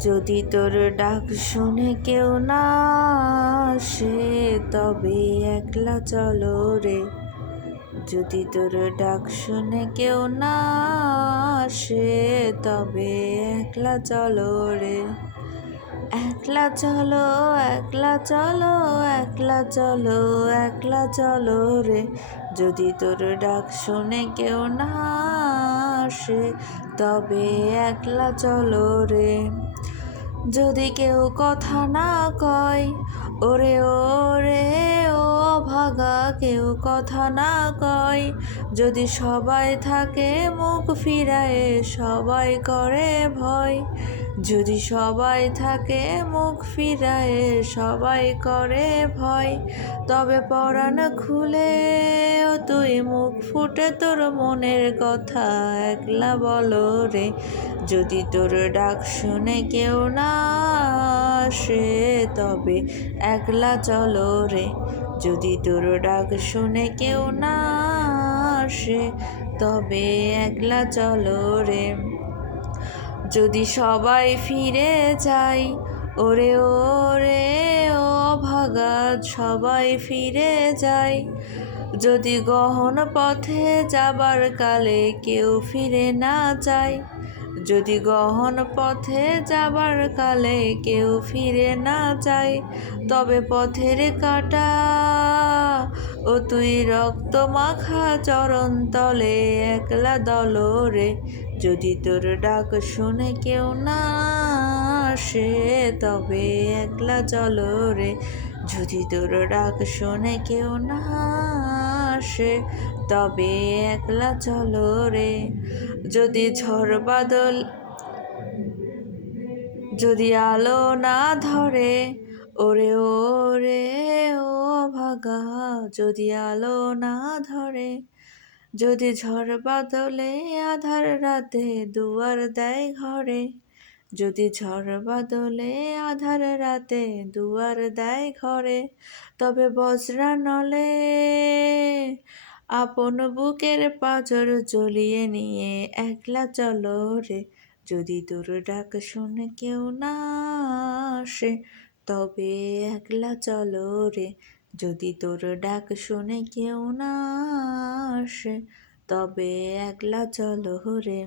যদি তোর ডাক শুনে কেউ না আসে তবে একলা চলো রে। যদি তোর ডাক শুনে কেউ না আসে তবে একলা চলো রে। একলা চলো, একলা চলো, একলা চলো, একলা চলো রে। যদি তোর ডাক শুনে কেউ না আসে তবে একলা চলো রে। যদি কেউ কথা না কয়, ওরে ওরে ও অভাগা, কেউ কথা না কয়। যদি সবাই থাকে মুখ ফিরায়ে, সবাই করে ভয়। যদি সবাই থাকে মুখ ফিরায়ে, সবাই করে ভয়। তবে পরাণ খুলে ও তুই মুখ ফুটে তোর মনের কথা একলা বলো রে। যদি তোর ডাক শুনে কেউ না আসে তবে একলা চলো রে। যদি তোর ডাক শুনে কেউ না আসে তবে একলা চলো রে। যদি সবাই ফিরে যায়, ওরে ওরে ও অভাগা, সবাই ফিরে যায়। যদি গহন পথে যাবার কালে কেউ ফিরে না যায়, যদি গহন পথে যাবার কালে কেউ ফিরে না যায়, তবে পথের কাঁটা ও তুই রক্ত মাখা চরণ তলে একলা দলো রে। যদি তোর ডাক শুনে কেউ না আসে তবে একলা চলো রে। যদি তোর ডাক শুনে কেউ না আসে তবে একলা চলো রে। যদি ঝড় বাদল, যদি আলো না ধরে, ওরে ওরে ও ভাগা, যদি আলো না ধরে। যদি ঝড় বাদলে আধার রাতে দুয়ার দেয় ঘরে, যদি ঝড় বাদলে আধার রাতে দুয়ার দেয় ঘরে, তবে বজ্রা নলে আপন বুকের পাঁজর জ্বলিয়ে নিয়ে একলা চলো রে। যদি তোর ডাক শুনে কেউ না আসে তবে একলা চলো রে। যদি তোর ডাক শুনে কেউ না আসে তবে একলা চলো রে।